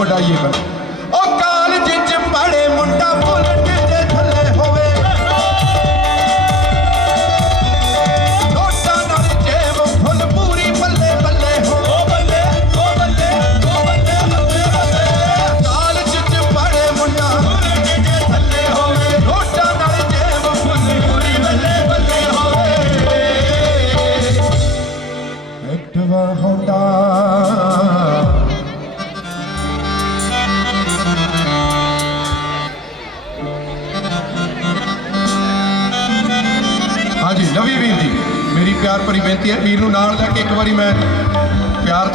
ਉਡਾਈਏ ਬਲ ਉਹ ਕਾਲਜ ਚ ਪੜੇ ਮੁੰਡਾ ਬੋਲਣ ਪਿਆਰ ਹੈ। ਵੀਰ ਨੂੰ ਨਾਲ ਲੈ ਕੇ ਇੱਕ ਵਾਰੀ ਮੈਂ ਪਿਆਰ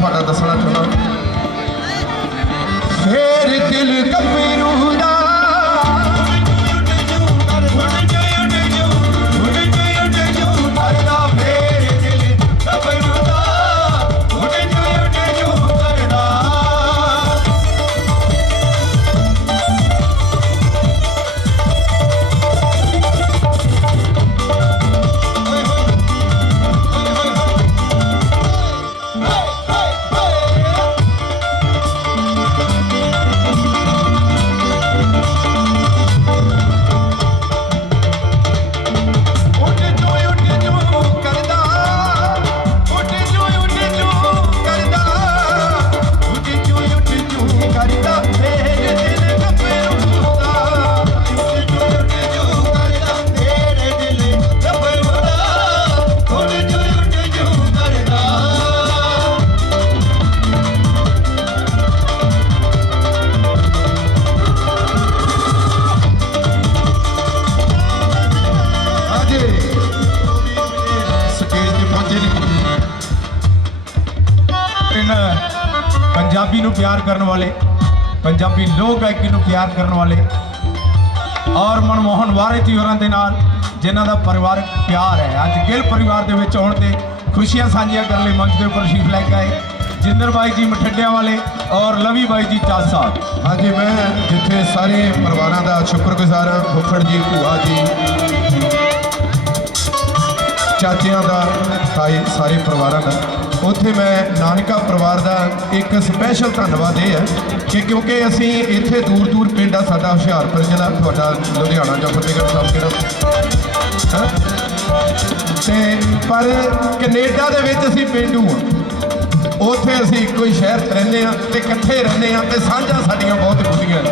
ਸਟੇਜ ਇਹਨਾਂ ਪੰਜਾਬੀ ਨੂੰ ਪਿਆਰ ਕਰਨ ਵਾਲੇ, ਪੰਜਾਬੀ ਲੋਕ ਗਾਇਕੀ ਨੂੰ ਪਿਆਰ ਕਰਨ ਵਾਲੇ ਔਰ ਮਨਮੋਹਨ ਵਾਰੇ ਹੋਰਾਂ ਦੇ ਨਾਲ, ਜਿਨ੍ਹਾਂ ਦਾ ਪਰਿਵਾਰਕ ਪਿਆਰ ਹੈ। ਅੱਜ ਗਿੱਲ ਪਰਿਵਾਰ ਦੇ ਵਿੱਚ ਆਉਣ ਤੇ ਖੁਸ਼ੀਆਂ ਸਾਂਝੀਆਂ ਕਰਨ ਲਈ ਮੰਚ ਦੇ ਉੱਪਰ ਸ਼ੀਫ ਲੈ ਕੇ ਆਏ ਜਿੰਦਰ ਬਾਈ ਜੀ ਮਠੱਡਿਆਂ ਵਾਲੇ ਔਰ ਲਵੀ ਬਾਈ ਜੀ ਚਾਸ ਸਾਹਿਬ ਹਾਂਜੀ, ਮੈਂ ਜਿੱਥੇ ਸਾਰੇ ਪਰਿਵਾਰਾਂ ਦਾ ਸ਼ੁਕਰਗੁਜ਼ਾਰ ਹਾਂ, ਫੁੱਫੜ ਜੀ, ਭੂਆ ਜੀ ਚਾਚਿਆਂ ਦਾ, ਤਾਏ, ਸਾਰੇ ਪਰਿਵਾਰਾਂ ਦਾ। ਉੱਥੇ ਮੈਂ ਨਾਨਕਾ ਪਰਿਵਾਰ ਦਾ ਇੱਕ ਸਪੈਸ਼ਲ ਧੰਨਵਾਦ ਇਹ ਹੈ ਕਿ ਕਿਉਂਕਿ ਅਸੀਂ ਇੱਥੇ ਦੂਰ ਦੂਰ ਪਿੰਡ ਆ, ਸਾਡਾ ਹੁਸ਼ਿਆਰਪੁਰ ਜ਼ਿਲ੍ਹਾ, ਤੁਹਾਡਾ ਲੁਧਿਆਣਾ ਜਾਂ ਫਤਿਹਗੜ੍ਹ ਸਾਹਿਬ ਕਿਹੜਾ? ਹੈਂ? ਤੇ ਪਰ ਕੈਨੇਡਾ ਦੇ ਵਿੱਚ ਅਸੀਂ ਪਿੰਡੂ ਆ ਉੱਥੇ ਅਸੀਂ ਇੱਕੋ ਹੀ ਸ਼ਹਿਰ 'ਚ ਰਹਿੰਦੇ ਆ ਤੇ ਇਕੱਠੇ ਰਹਿੰਦੇ ਆ ਤੇ ਸਾਂਝਾਂ ਸਾਡੀਆਂ ਬਹੁਤ ਹੁੰਦੀਆਂ ਨੇ।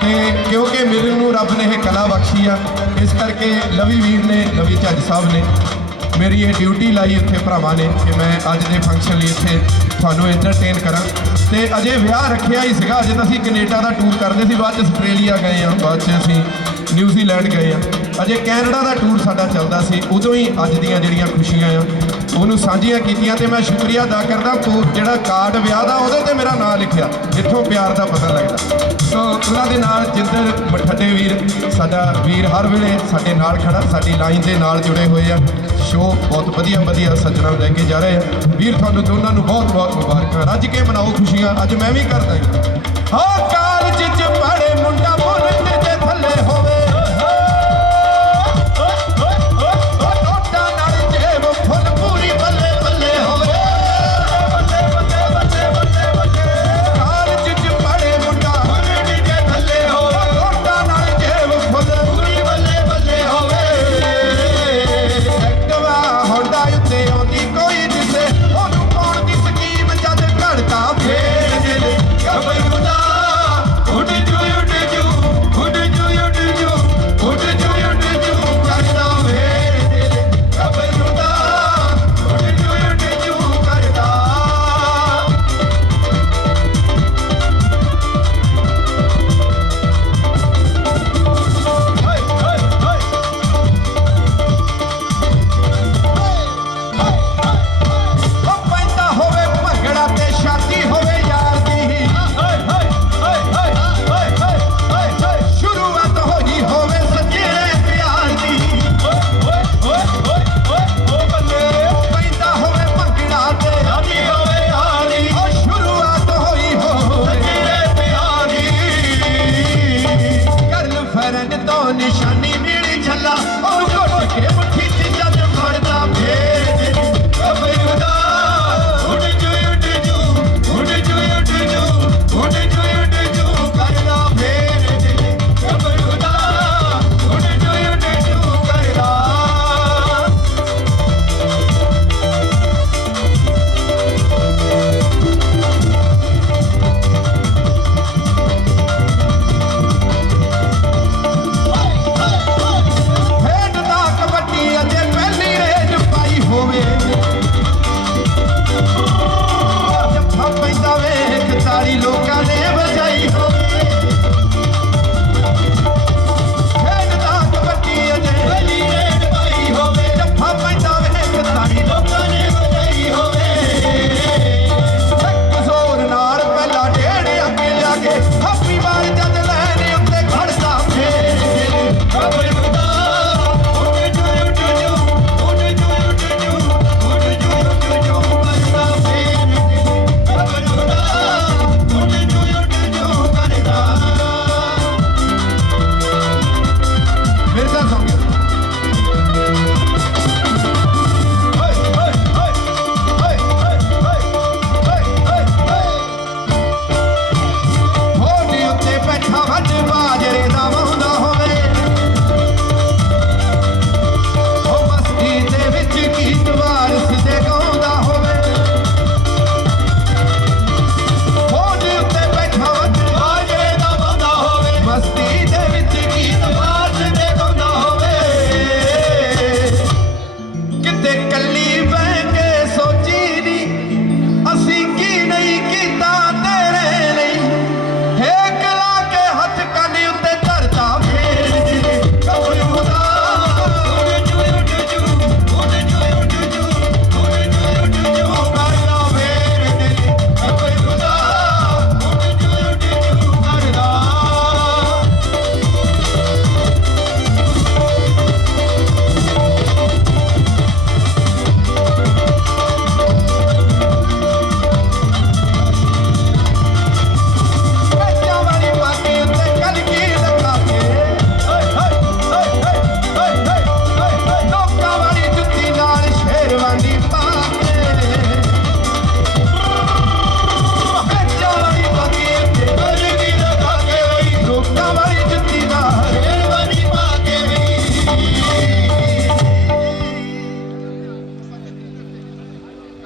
ਤੇ ਕਿਉਂਕਿ ਮੇਰੇ ਨੂੰ ਰੱਬ ਨੇ ਇਹ ਕਲਾ ਬਖਸ਼ੀ ਆ, ਇਸ ਕਰਕੇ ਲਵੀ ਵੀਰ ਨੇ, ਲਵੀ ਝੱਜ ਸਾਹਿਬ ਨੇ ਮੇਰੀ ਇਹ ਡਿਊਟੀ ਲਾਈ ਇੱਥੇ ਭਰਾਵਾਂ ਨੇ ਕਿ ਮੈਂ ਅੱਜ ਦੇ ਫੰਕਸ਼ਨ ਲਈ ਇੱਥੇ ਤੁਹਾਨੂੰ ਐਂਟਰਟੇਨ ਕਰਾਂ। ਤੇ ਅਜੇ ਵਿਆਹ ਰੱਖਿਆ ਹੀ ਸੀਗਾ, ਅਜੇ ਤਾਂ ਅਸੀਂ ਕੈਨੇਡਾ ਦਾ ਟੂਰ ਕਰਦੇ ਸੀ, ਬਾਅਦ ਚ ਆਸਟ੍ਰੇਲੀਆ ਗਏ ਆ, ਬਾਅਦ ਚ ਅਸੀਂ ਨਿਊਜ਼ੀਲੈਂਡ ਗਏ ਆ। ਅਜੇ ਕੈਨੇਡਾ ਦਾ ਟੂਰ ਸਾਡਾ ਚੱਲਦਾ ਸੀ, ਉਦੋਂ ਹੀ ਅੱਜ ਦੀਆਂ ਜਿਹੜੀਆਂ ਖੁਸ਼ੀਆਂ ਆ ਉਹਨੂੰ ਸਾਂਝੀਆਂ ਕੀਤੀਆਂ ਤੇ ਮੈਂ ਸ਼ੁਕਰੀਆ ਅਦਾ ਕਰਦਾ ਤੂੰ ਜਿਹੜਾ ਕਾਰਡ ਵਿਆਹ ਦਾ, ਉਹਦੇ ਤੇ ਮੇਰਾ ਨਾਮ ਲਿਖਿਆ, ਜਿੱਥੋਂ ਪਿਆਰ ਦਾ ਪਤਾ ਲੱਗਦਾ। ਸੋ ਉਹਨਾਂ ਦੇ ਨਾਲ ਜਿੰਦਰ ਮਠੱਡੇ ਵੀਰ, ਸਾਡਾ ਵੀਰ ਹਰ ਵੇਲੇ ਸਾਡੇ ਨਾਲ ਖੜਾ, ਸਾਡੀ ਲਾਈਨ ਦੇ ਨਾਲ ਜੁੜੇ ਹੋਏ ਆ। ਸ਼ੋ ਬਹੁਤ ਵਧੀਆ ਵਧੀਆ ਸੱਜਣਾ ਲੈ ਕੇ ਜਾ ਰਹੇ ਆ। ਵੀਰ, ਤੁਹਾਨੂੰ ਦੋਨਾਂ ਨੂੰ ਬਹੁਤ ਬਹੁਤ ਮੁਬਾਰਕਾਂ। ਰੱਜ ਕੇ ਮਨਾਓ ਖੁਸ਼ੀਆਂ, ਅੱਜ ਮੈਂ ਵੀ ਕਰਦਾ ਹਾਂ। ਕਾਲਜ ਚ ਪੜੇ ਮੁੰਡਾ Oh,